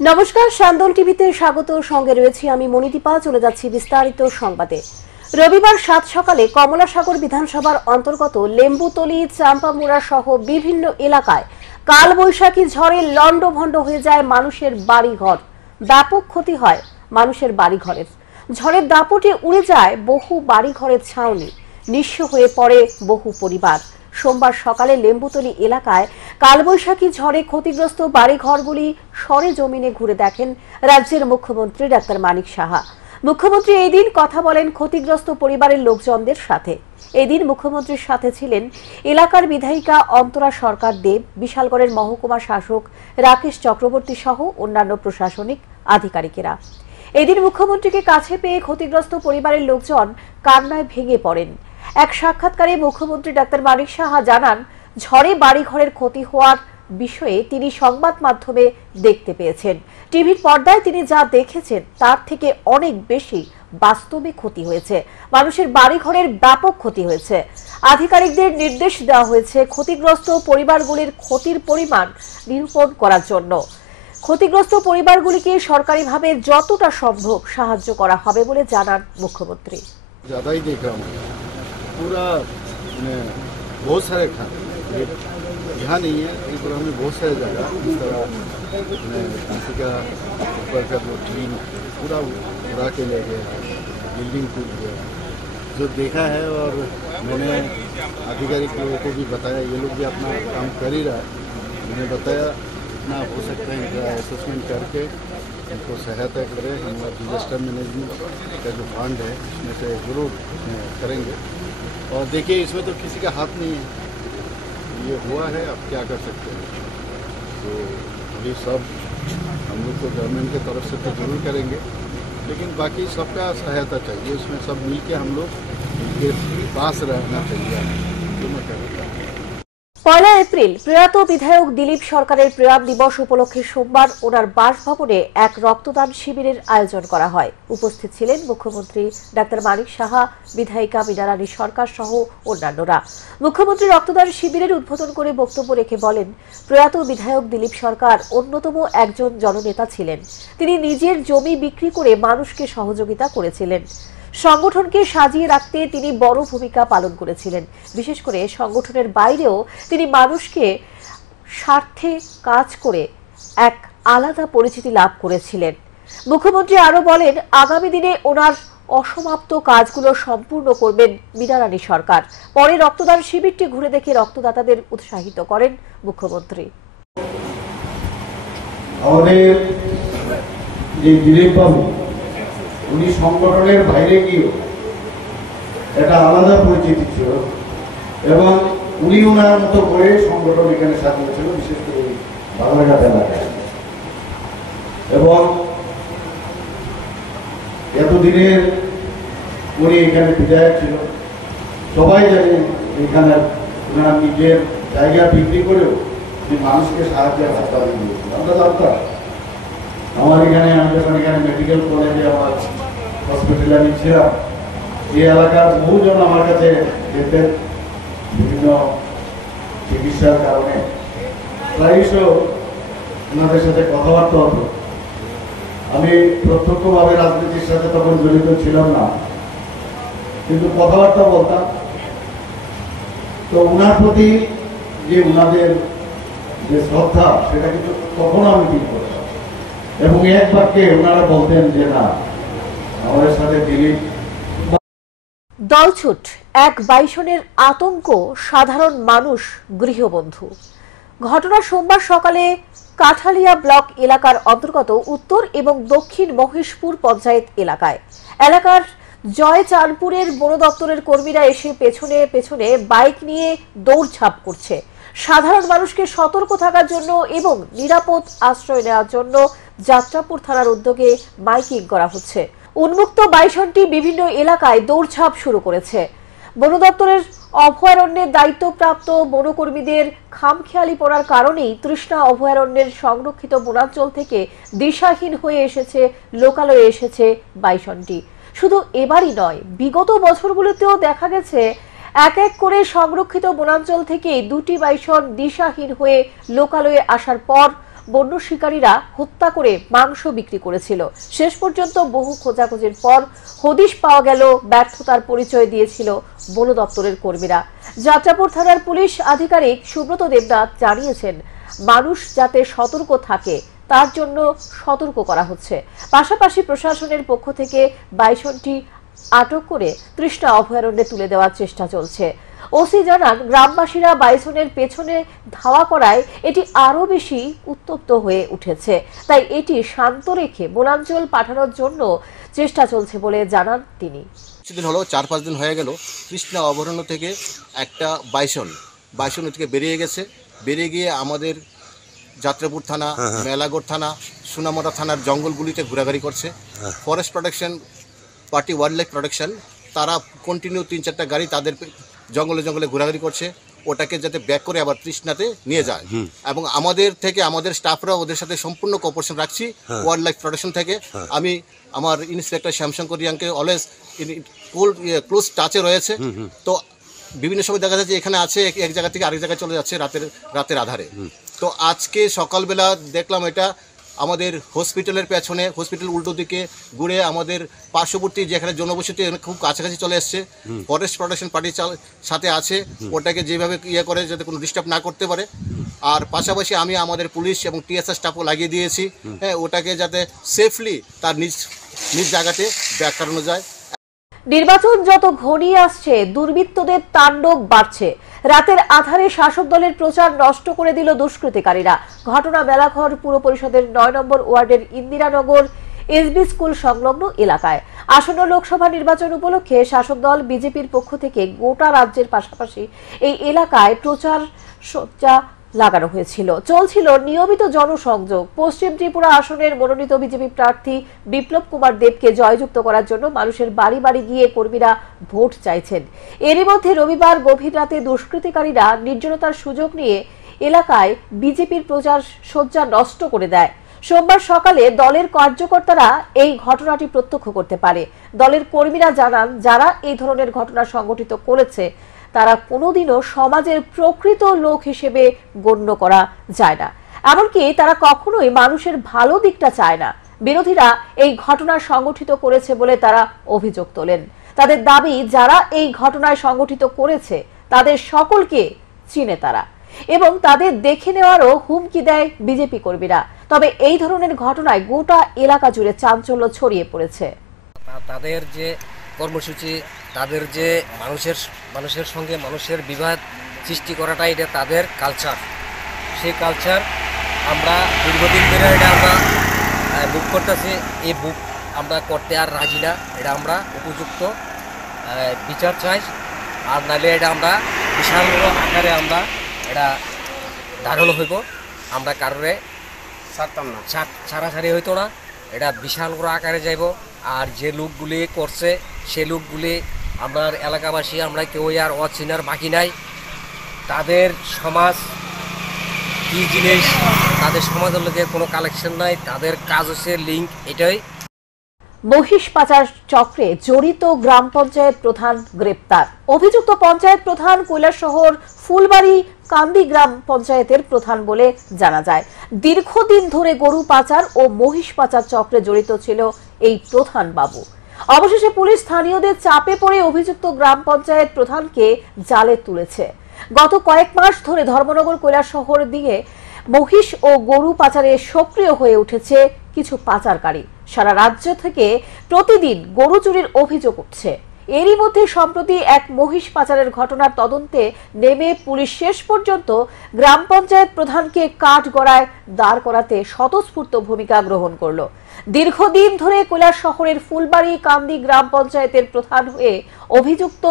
নমস্কার, শান্দন টিভিতে স্বাগত। সঙ্গে রয়েছি আমি মনিদীপা। চলে যাচ্ছি বিস্তারিত সংবাদে। রবিবার সাত সকালে কমলাসাগর বিধানসভার অন্তর্গত লেম্বুতলি, চাম্পামুড়া সহ বিভিন্ন এলাকায় কালবৈশাখী ঝড়ে লন্ডভন্ড হয়ে যায় মানুষের বাড়িঘর। ব্যাপক ক্ষতি হয় মানুষের বাড়িঘরের। ঝড়ের দাপটে উড়ে যায় বহু বাড়িঘরের ছাউনি, নিঃস্ব হয়ে পড়ে বহু পরিবার। সোমবার সকালে লেম্বুতলি এলাকায় কালবৈশাখী ঝড়ে ক্ষতিগ্রস্ত বাড়িঘরগুলি সরেজমিনে ঘুরে দেখেন রাজ্যের মুখ্যমন্ত্রী ডাক্তার মানিক সাহা। মুখ্যমন্ত্রী এই দিন কথা বলেন ক্ষতিগ্রস্ত পরিবারের লোকজনদের সাথে। এই দিন মুখ্যমন্ত্রীর সাথে ছিলেন এলাকার বিধায়িকা অন্তরা সরকার দেব, বিশালগড়ের মহকুমা শাসক রাকেশ চক্রবর্তী সহ অন্যান্য প্রশাসনিক আধিকারিকেরা। এই দিন মুখ্যমন্ত্রীকে কাছে পেয়ে ক্ষতিগ্রস্ত পরিবারের লোকজন কান্নায় ভেঙে পড়েন। এক সাক্ষাৎকারে মুখ্যমন্ত্রী ডাক্তার মানিক সাহা জানান, ঝড়ে বাড়িঘরের ক্ষতি হওয়ার বিষয়ে তিনি সংবাদ মাধ্যমে দেখতে পেয়েছেন। টিভির পর্দায় তিনি যা দেখেছেন তার থেকে অনেক বেশি বাস্তবে ক্ষতি হয়েছে। মানুষের বাড়িঘরের ব্যাপক ক্ষতি হয়েছে। আধিকারিকদের নির্দেশ দেওয়া হয়েছে ক্ষতিগ্রস্ত পরিবারগুলির ক্ষতির পরিমাণ নিরূপণ করার জন্য। ক্ষতিগ্রস্ত পরিবারগুলিকে সরকারিভাবে যতটা সম্ভব সাহায্য করা হবে বলে জানান মুখ্যমন্ত্রী। पूरा बहुत सारे खाते यहाँ नहीं है, त्रिपुरा में बहुत सारे जगह इस तरह किसी का ऊपर का जो टीन पूरा उड़ा के ले गया, बिल्डिंग टूट गया जो देखा है। और मैंने आधिकारिक लोगों को भी बताया, ये लोग भी अपना काम कर ही रहा है। मैंने बताया जितना हो सकता है इनका असेसमेंट करके इनको सहायता करें। हमारा डिजास्टर मैनेजमेंट का जो फंड है इसमें से जरूर करेंगे। और देखिए इसमें तो किसी का हाथ नहीं है, ये हुआ है, अब क्या कर सकते हैं। तो अभी सब हम लोग तो गवर्नमेंट की तरफ से तो जरूर करेंगे, लेकिन बाकी सबका सहायता चाहिए। इसमें सब मिल के हम लोग के पास रहना चाहिए। जो मैं कह रहा हूँ। 1 এপ্রিল প্রয়াত বিধায়ক দিলীপ সরকারের প্রয়াণ দিবস উপলক্ষে সোমবার ওনার বাসভবনে এক রক্তদান শিবিরের আয়োজন করা হয়। উপস্থিত ছিলেন মুখ্যমন্ত্রী ডাক্তার মানিক সাহা, বিধায়িকা মীনারানী সরকার সহ অন্যান্যরা। মুখ্যমন্ত্রী রক্তদান শিবিরের উদ্বোধন করে বক্তব্য রেখে বলেন, প্রয়াত বিধায়ক দিলীপ সরকার অন্যতম একজন জননেতা ছিলেন। তিনি নিজের জমি বিক্রি করে মানুষকে সহযোগিতা করেছিলেন। সংগঠনকে সাজিয়ে রাখতে তিনি বড় ভূমিকা পালন করেছিলেন। বিশেষ করে সংগঠনের বাইরেও তিনি মানুষকে স্বার্থে কাজ করে এক আলাদা পরিচিতি লাভ করেছিলেন। মুখ্যমন্ত্রী আরো বলেন, আগামী দিনে ওনার অসমাপ্ত কাজগুলো সম্পূর্ণ করবেন মীনারানী সরকার। পরে রক্তদান শিবিরটি ঘুরে দেখে রক্তদাতাদের উৎসাহিত করেন মুখ্যমন্ত্রী। আমাদের যে দিলীপ বাবু, উনি সংগঠনের বাইরে গিয়েও একটা আলাদা পরিচিতি ছিল এবং উনি ওনার মতো করে সংগঠন এখানে সাজিয়েছিল, বিশেষ করে বাংলাঘাট এলাকায়। এবং এতদিনের উনি এখানে বিধায়ক ছিল, সবাই জানে এখানে ওনার নিজের জায়গা বিক্রি করেও উনি মানুষকে সাহায্যের হাত বাড়িয়ে দিয়েছিল। আমরা জানতাম, আমার এখানে আমি যখন এখানে মেডিকেল কলেজে আমার হসপিটালে আমি ছিলাম, এই এলাকার বহুজন আমার কাছে যেতেন বিভিন্ন চিকিৎসার কারণে। প্রায়শ ওনাদের সাথে কথাবার্তা হতো। আমি প্রত্যক্ষভাবে রাজনীতির সাথে তখন জড়িত ছিলাম না, কিন্তু কথাবার্তা বলতাম। তো ওনার প্রতি যে ওনাদের যে শ্রদ্ধা, সেটা কিন্তু কখনো আমি ফিল করতাম। এবং এক বাক্যে ওনারা বলতেন যে না, আমাদের সাথে দিলীপ। দলছুট, এক বাইসনের আতঙ্ক, সাধারণ মানুষ গৃহবন্ধু। ঘটনা সোমবার সকালে কাঠালিয়া ব্লক এলাকার অন্তর্গত উত্তর এবং দক্ষিণ মহেশপুর পঞ্চায়েত এলাকার জয়চাঁদপুরের বন দপ্তরের কর্মীরা এসে পেছনে পেছনে বাইক নিয়ে দৌড়ঝাঁপ করছে। সাধারণ মানুষকে সতর্ক থাকার জন্য এবং নিরাপদ আশ্রয় নেওয়ার জন্য যাত্রাপুর থানার উদ্যোগে মাইকিং করা হচ্ছে। উন্মুক্ত বাইসনটি বিভিন্ন এলাকায় দৌড়ঝাঁপ শুরু করেছে। বন দপ্তরের অভয়ারণ্যের দায়িত্বপ্রাপ্ত বনকর্মীদের খামখেয়ালিপনার কারণেই তৃষ্ণা অভয়ারণ্যের সংরক্ষিত বনাঞ্চল থেকে দিশাহীন হয়ে এসেছে, লোকালয়ে এসেছে বাইসনটি। শুধু এবারই নয়, বিগত বছরগুলোতেও দেখা গেছে এক এক করে সংরক্ষিত বনাঞ্চল থেকে দুটি বাইসন দিশাহীন হয়ে লোকালয়ে আসার পর বন্য শিকারীরা হত্যা করে মাংস বিক্রি করেছিল। শেষ পর্যন্ত বহু খোঁজাখুঁজির পর হদিশ পাওয়া গেল, ব্যর্থতার পরিচয় দিয়েছিল বন দপ্তরের কর্মীরা। যাত্রাপুর থানার পুলিশ আধিকারিক সুব্রত দেবনাথ জানিয়েছেন, মানুষ যাতে সতর্ক থাকে তার জন্য সতর্ক করা হচ্ছে। পাশাপাশি প্রশাসনের পক্ষ থেকে বাইসনটি আটক করে তৃষ্ণা অভয়ারণ্যে তুলে দেওয়ার চেষ্টা চলছে। ওসি জানান, গ্রামবাসীরা বাইসনের পেছনে ধাওয়া করায় এটি আরো বেশি উত্তপ্ত হয়ে উঠেছে, তাই এটি শান্ত রেখে বনাঞ্চল পাঠানোর জন্য চেষ্টা চলছে বলে জানান তিনি। কিছুদিন হলো 4-5 দিন হয়ে গেল, তৃষ্ণা অভয়ারণ্য থেকে একটা বাইসন থেকে বেরিয়ে গেছে। বেরিয়ে গিয়ে আমাদের যাত্রাপুর থানা, মেলাগড় থানা, সোনামুড়া থানার জঙ্গলগুলিতে ঘোরাঘুরি করছে। Forest protection party, wild life protection, তারা কন্টিনিউ 3-4টা গাড়ি তাদের জঙ্গলে ঘোরাঘুরি করছে, ওটাকে যাতে ব্যাক করে আবার তৃষ্ণাতে নিয়ে যায়। এবং আমাদের স্টাফরা ওদের সাথে সম্পূর্ণ কোঅপারেশন রাখছি ওয়াইল্ড লাইফ প্রোটেকশন থেকে। আমি আমার ইন্সপেক্টর শ্যামশঙ্কর রিয়াংকে অলওয়েজ ক্লোজ টাচে রয়েছে। তো বিভিন্ন সময় দেখা যাচ্ছে এখানে আছে, এক জায়গা থেকে আরেক জায়গায় চলে যাচ্ছে রাতের আধারে। তো আজকে সকালবেলা দেখলাম এটা আমাদের হসপিটালের পেছনে, হসপিটাল উল্টো দিকে ঘুরে আমাদের পার্শ্ববর্তী যেখানে জনবসতি খুব কাছাকাছি চলে এসছে। ফরেস্ট প্রোটেকশন পার্টির সাথে আছে, ওটাকে যেভাবে করে যাতে কোনো ডিস্টার্ব না করতে পারে। আর পাশাপাশি আমি আমাদের পুলিশ এবং টিএসআর স্টাফও লাগিয়ে দিয়েছি, ওটাকে যাতে সেফলি তার নিজ জায়গাতে ব্যাক করানো যায়। নির্বাচন যত ঘনিয়ে আসছে, দুর্বৃত্তদের তাণ্ডব বাড়ছে। রাতের আধারে শাসক দলের প্রচার নষ্ট করে দিল দুষ্কৃতিকারীরা। ঘটনা মেলাঘর পুর পরিষদের 9 নম্বর ওয়ার্ডের ইন্দিরানগর এসবি স্কুল সংলগ্ন এলাকায়। আসন্ন লোকসভা নির্বাচন উপলক্ষে শাসক দল বিজেপির পক্ষ থেকে গোটা রাজ্যের পাশাপাশি এই এলাকায় প্রচার সজ্জা লাগানো হয়েছিল। চলছিল নিয়মিত জনসংযোগ। পশ্চিম ত্রিপুরা আসনের মনোনীত বিজেপি প্রার্থী বিপ্লব কুমার দেবকে জয়যুক্ত করার জন্য মানুষের বাড়ি বাড়ি গিয়ে কর্মীরা ভোট চাইছেন। এরই মধ্যে রবিবার গভীর রাতে দুষ্কৃতিকারীরা নির্জনতার সুযোগ নিয়ে এলাকায় বিজেপির প্রচার সজ্জা নষ্ট করে দেয়। সোমবার সকালে দলের কার্যকর্তারা এই ঘটনাটি প্রত্যক্ষ করতে পারে। দলের কর্মীরা জানান, যারা এই ধরনের ঘটনা সংঘটিত করেছে তারা কোনোদিনও সমাজের প্রকৃত লোক হিসেবে গণ্য করা যায় না। এমনকি তারা কখনোই মানুষের ভালো দিকটা চায় না। বিরোধীরা এই ঘটনা সংগঠিত করেছে বলে তারা অভিযোগ তোলেন। তাদের দাবি, যারা এই ঘটনায় সংগঠিত করেছে তাদের সকলকে চিনে তারা, এবং তাদের দেখে নেওয়ারও হুমকি দেয় বিজেপি কর্মীরা। তবে এই ধরনের ঘটনায় গোটা এলাকা জুড়ে চাঞ্চল্য ছড়িয়ে পড়েছে। তাদের যে কর্মসূচি, তাদের যে মানুষের সঙ্গে মানুষের বিবাদ সৃষ্টি করাটা, এটা তাদের কালচার। সেই কালচার আমরা দীর্ঘদিন ধরে এটা আমরা বুক করতেছি। এই বুক আমরা করতে আর রাজি না। এটা আমরা উপযুক্ত বিচার চাই, আর নাহলে এটা আমরা বিশাল আকারে আমরা এটা ধারণ হইব। আমরা কারোরে ছাড়তাম না, ছাড়াছাড়ি হইতো না, এটা বিশাল বড় আকারে যাইব। আর যে লোকগুলি করছে সে লোকগুলি আমার এলাকাবাসী, আমরা কেউ আর অচিনার বাকি নাই। তাদের সমাজ কি জিনিস, তাদের সমাজের লোকে কোনো কালেকশন নাই, তাদের কাজ হচ্ছে লিঙ্ক। এটাই মহিষ পাচার চক্রে জড়িত গ্রাম পঞ্চায়েত প্রধান গ্রেপ্তার। অভিযুক্ত পঞ্চায়েত প্রধান কৈলাসহর ফুলবাড়ি কান্দি গ্রাম পঞ্চায়েতের প্রধান বলে জানা যায়। দীর্ঘদিন ধরে গরু পাচার ও মহিষ পাচার চক্রে জড়িত ছিল এই প্রধান বাবু। অবশেষে পুলিশ স্থানীয়দের চাপে পড়ে অভিযুক্ত গ্রাম পঞ্চায়েত প্রধানকে জালে তুলেছে। গত কয়েক মাস ধরে ধর্মনগর কৈলাসহর দিকে মহিষ ও গরু পাচারে সক্রিয় হয়ে উঠেছে কিছু পাচারকারী। সারা রাজ্য থেকে প্রতিদিন গরু চুরির অভিযোগ উঠছে। এরই মধ্যে সম্প্রতি এক মহিষ পাচারের ঘটনার তদন্তে নেমে পুলিশ শেষ পর্যন্ত গ্রাম পঞ্চায়েত প্রধানকে কাঠগড়ায় দাঁড় করাতে স্বতঃস্ফূর্ত ভূমিকা গ্রহণ করলো। দীর্ঘদিন ধরে কৈলাসহরের ফুলবাড়ি কান্দি গ্রাম পঞ্চায়েতের প্রধান হয়ে অভিযুক্ত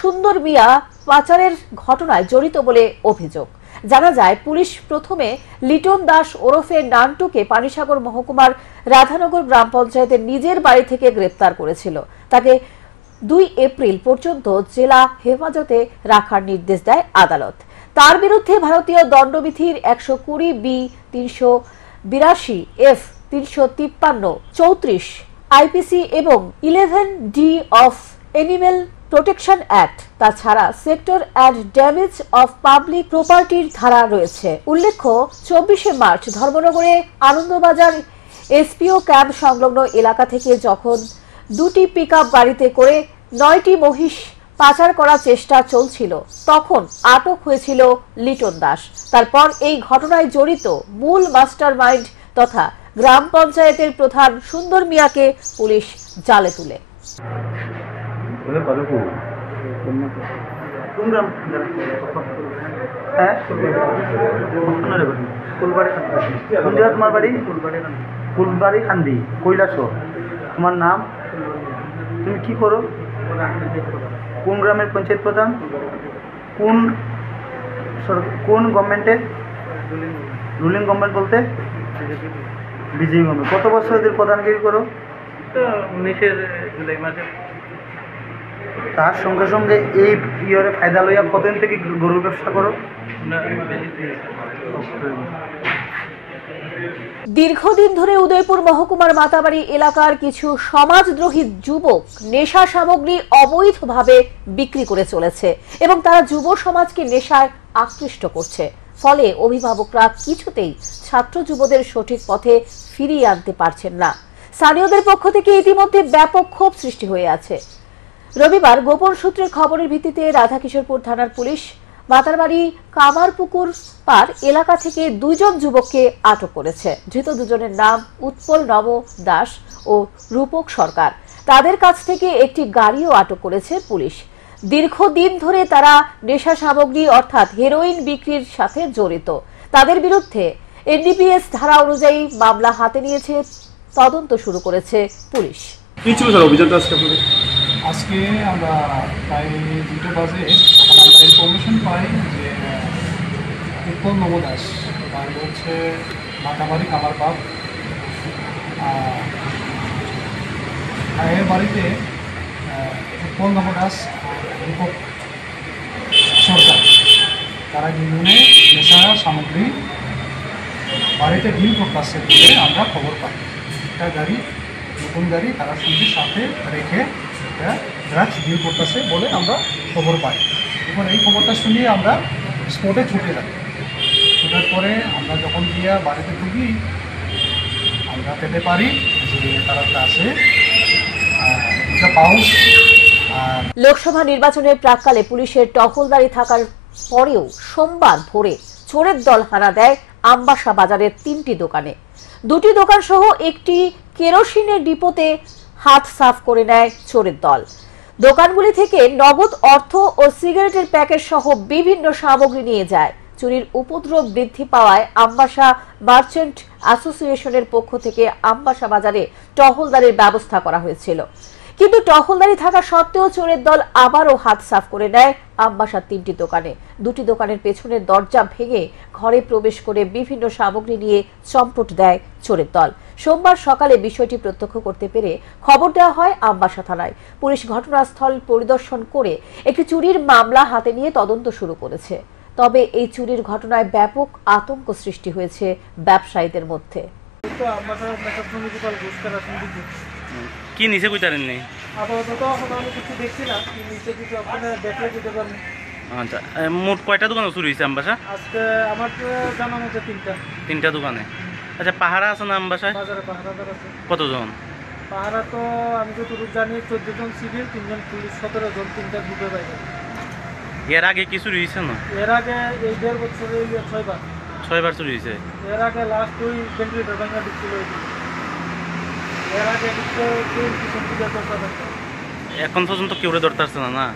সুন্দর মিয়া পাচারের ঘটনায় জড়িত বলে অভিযোগ। জানা যায়, পুলিশ প্রথমে লিটন দাস ওরফে নান্টুকে পানিসাগর মহকুমার রাধানগর গ্রাম পঞ্চায়েতের নিজের বাড়ি থেকে গ্রেপ্তার করেছিল। তাকে 2 এপ্রিল পর্যন্ত জেলা হেফাজতে রাখার নির্দেশ দেয় আদালত। তার বিরুদ্ধে ভারতীয় দণ্ডবিধির 120B 382 F 353 34 IPC এবং 11D of animal protection act, তাছাড়া sector and damage of public প্রপার্টির ধারা রয়েছে। উল্লেখ্য 24শে মার্চ ধর্মনগরে আনন্দবাজার এসপিও ক্যাম্প সংলগ্ন এলাকা থেকে যখন দুটি পিকআপ গাড়িতে করে 9টি মহিষ পাচার করার চেষ্টা চলছিল তখন আটক হয়েছিল লিটন দাস। তারপর এই ঘটনায় জড়িত মূল মাস্টারমাইন্ড তথা গ্রাম পঞ্চায়েতের প্রধান সুন্দর মিয়াকে পুলিশ জালে তুলে। ফুলবাড়ি কান্দি কৈলাসর। তোমার নাম, তুমি কি করো, কোন গ্রামের পঞ্চায়েত প্রধান, কোন গভর্নমেন্টের, রুলিং গভর্নমেন্ট বলতে বিজেপি গভর্নমেন্ট। কত বছর এদের প্রধানগিরি করো? 19 জুলাই মাসে। তার সঙ্গে সঙ্গে এই ইয়রে ফায়দা লইয়া কতদিন থেকে গরুর ব্যবসা করো? দীর্ঘদিন ধরে উদয়পুর মহকুমার মাতাবাড়ি এলাকার কিছু সমাজদ্রোহী যুবক নেশা সামগ্রী অবৈধভাবে বিক্রি করে চলেছে এবং তারা যুব সমাজকে নেশায় আকৃষ্ট করছে। ফলে অভিভাবকরা কিছুতেই ছাত্র যুবদের সঠিক পথে ফিরিয়ে আনতে পারছেন না। স্থানীয়দের পক্ষ থেকে ইতিমধ্যে ব্যাপক ক্ষোভ সৃষ্টি হয়ে আছে। রবিবার গোপন সূত্রের খবরের ভিত্তিতে রাধাকিশোরপুর থানার পুলিশ মাতারবাড়ি কামারপুকুর পার এলাকা থেকে 2 জন যুবককে আটক করেছে। ধৃত দুজনের নাম উৎপল নব দাস ও রূপক সরকার। তাদের কাছ থেকে একটি গাড়িও আটক করেছে পুলিশ। দীর্ঘদিন ধরে তারা নেশা সামগ্রী অর্থাৎ হেরোইন বিক্রির সাথে জড়িত। তাদের বিরুদ্ধে এনডিপিএস ধারা অনুযায়ী মামলা হাতে নিয়েছে, তদন্ত শুরু করেছে পুলিশ। কি ছিল স্যার অভিযানটা আজকে আপনাদের? আজকে আমরা প্রায় 2টা বাজে তখন আমরা ইনফরমেশন পাই যে উৎপল নব দাস বাড়ি হচ্ছে মাতাবাড়ি কামারপাড়, এর বাড়িতে উৎপল নব দাস রূপক সরকার তারা দুজনে নেশা সামগ্রী বাড়িতে ডিল করতেছে বলে আমরা খবর পাই। একটা গাড়ি, নতুন গাড়ি তারা সঙ্গে সাথে রেখে ড্রাগস ডিল করতেছে বলে আমরা খবর পাই। এবার এই খবরটা শুনিয়ে আমরা স্পটে ছুটে যাই। ছুটার পরে আমরা যখন গিয়ে বাড়িতে ঢুকি আমরা পেতে পারি যে তারা কাছে পাউচ। লোকসভা নির্বাচনের প্রাক্কালে পুলিশের টহলদারি থাকার পরেও সোমবার ভোরে চোরের দল হানা দেয় আমবাসা বাজারের 3টি দোকানে। 2টি দোকান সহ একটি কেরোসিনের ডিপোতে হাত সাফ করে নেয় চোরের দল। দোকানগুলি থেকে নগদ অর্থ ও সিগারেটের প্যাকেট সহ বিভিন্ন সামগ্রী নিয়ে যায়। চুরির উপদ্রব বৃদ্ধি পাওয়ায় আমবাসা মার্চেন্ট অ্যাসোসিয়েশনের পক্ষ থেকে আমবাসা বাজারে টহলদারির ব্যবস্থা করা হয়েছিল। কিন্তু টহলদারি থাকা সত্ত্বেও চোরের দল আবারও হাত সাফ করে নেয় আমবাসার 3টি দোকানে। 2টি দোকানের পেছনের দরজা ভেঙে ঘরে প্রবেশ করে বিভিন্ন সামগ্রী নিয়ে চম্পট দেয় চোরের দল। সোমবার সকালে বিষয়টি প্রত্যক্ষ করতে পেরে খবর দেওয়া হয় আমবাসা থানায়। পুলিশ ঘটনাস্থল পরিদর্শন করে একটি চুরির মামলা হাতে নিয়ে তদন্ত শুরু করেছে। তবে এই চুরির ঘটনায় ব্যাপক আতঙ্ক সৃষ্টি হয়েছে ব্যবসায়ীদের মধ্যে। কি নিচে কইতারেন নেই? আপাতত এখন আমি কিছু দেখছি না, নিচে কিছু আপনারা দেখলে দিতে পারেন। আচ্ছা, মোট কয়টা দোকানে চুরি হয়েছে আমবাসা? আজকে আমার জানা মতো 3টা দোকানে। আচ্ছা, পাহারা আছে না আমবাসায়? বাজারে পাহারাদার আছে। কতজন? পাহারা তো আমি যতটুকু জানি 14 জন সিভিল, 3 জন পুলিশ, 17 জন, 3টা গ্রুপে বাইরে। এর আগে কি চুরি হয়েছে না? এর আগে এই 1.5 বছরে 6 বার চুরি হয়েছে। এর আগে লাস্ট ওই ভেন্টিলেটর ভাঙা ঢুকছিল। এর আগে এখন পর্যন্ত কেউ ধরতে পারছে না।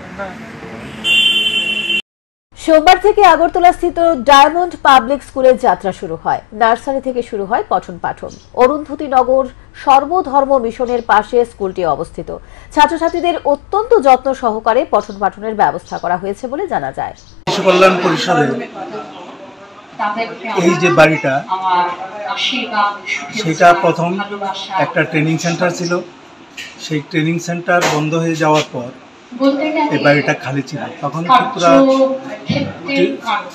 সোমবার থেকে আগরতলা স্থিত ডায়মন্ড পাবলিক স্কুলের যাত্রা শুরু হয়। নার্সারি থেকে শুরু হয় পঠন পাঠন। অরুন্ধতী নগর সর্বধর্ম মিশনের পাশে স্কুলটি অবস্থিত। ছাত্রছাত্রীদের অত্যন্ত যত্ন সহকারে পঠন পাঠনের ব্যবস্থা করা হয়েছে বলে জানা যায়। শিশু কল্যাণ পরিষদের এই যে বাড়িটা, সেটা প্রথম একটা ট্রেনিং সেন্টার ছিল। সেই ট্রেনিং সেন্টার বন্ধ হয়ে যাওয়ার পর এই বাড়িটা খালি ছিল। তখন ত্রিপুরা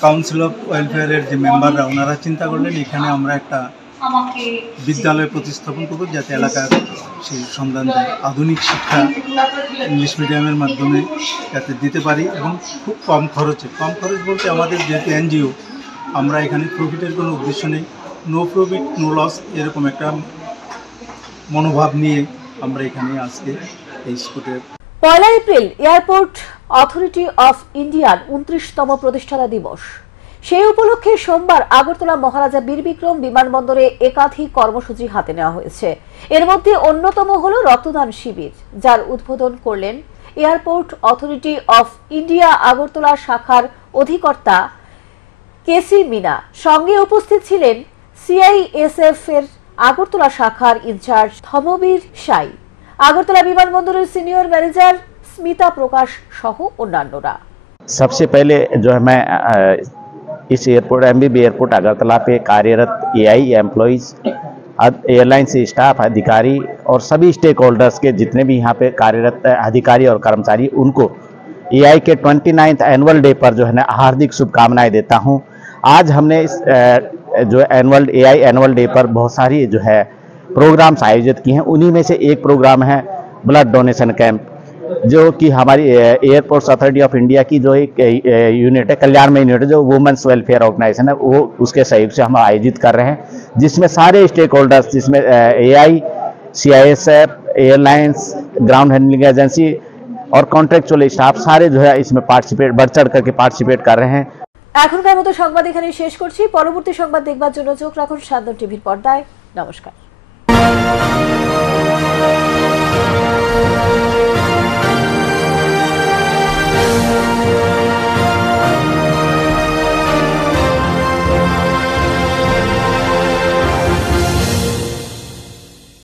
কাউন্সিল অফ ওয়েলফেয়ারের যে মেম্বাররা, ওনারা চিন্তা করলেন এখানে আমরা একটা বিদ্যালয় প্রতিস্থাপন করব, যাতে এলাকার সেই সন্ধান দেয় আধুনিক শিক্ষা ইংলিশ মিডিয়ামের মাধ্যমে যাতে দিতে পারি এবং খুব কম খরচ বলতে আমাদের যেহেতু এনজিও, আমরা এখানে প্রফিটের কোনো উদ্দেশ্য নেই, নো প্রফিট নো লস এরকম একটা মনোভাব নিয়ে আমরা এখানে আজকে এই স্কুলের। 1 এপ্রিল এয়ারপোর্ট অথরিটি অফ ইন্ডিয়ার 29তম প্রতিষ্ঠাতা দিবস। সেই উপলক্ষে সোমবার আগরতলা মহারাজা বীর বিক্রম বিমানবন্দরে একাধিক কর্মসূচি হাতে নেওয়া হয়েছে। এর মধ্যে অন্যতম হল রক্তদান শিবির, যার উদ্বোধন করলেন airport authority of India Agartala শাখার অধিকর্তা কেসি মিনা। সঙ্গে উপস্থিত ছিলেন সিআইএসএফ এর আগরতলা শাখার ইনচার্জ ধর্মবীর সাই, আগরতলা বিমানবন্দরের সিনিয়র ম্যানেজার স্মিতা প্রকাশ সহ অন্যান্যরা। सबसे पहले जो है मैं इस एयरपोर्ट एमबीबी एयरपोर्ट अगरतला पे कार्यरत एआई एम्प्लॉइज, एयरलाइंस स्टाफ, अधिकारी और सभी स्टेक होल्डर्स के जितने भी यहाँ पे कार्यरत अधिकारी और कर्मचारी, उनको एआई के 29th एनुअल डे पर जो है ना हार्दिक शुभकामनाएं देता हूँ। आज हमने इस जो एआई एनुअल डे पर बहुत सारी जो है प्रोग्राम्स आयोजित किए हैं। उन्हीं में से एक प्रोग्राम है ब्लड डोनेशन कैंप, जो कि हमारी एयरपोर्ट्स अथॉरिटी ऑफ इंडिया की जो एक यूनिट है, कल्याण में यूनिट है, जो वुमेन्स वेलफेयर ऑर्गेनाइजेशन है, वो उसके सहयोग से हम आयोजित कर रहे हैं, जिसमें सारे स्टेक होल्डर्स, जिसमें AI, CISF, airlines, ground handling agency और कॉन्ट्रेक्चुअल स्टाफ सारे जो है इसमें पार्टिसिपेट बढ़ चढ़ करके पार्टिसिपेट कर रहे हैं। এখনকার মতো সংবাদ এখানে শেষ করছি। পরবর্তী সংবাদ দেখবার জন্য চোখ রাখুন সান্দন টিভির পর্দায়। নমস্কার।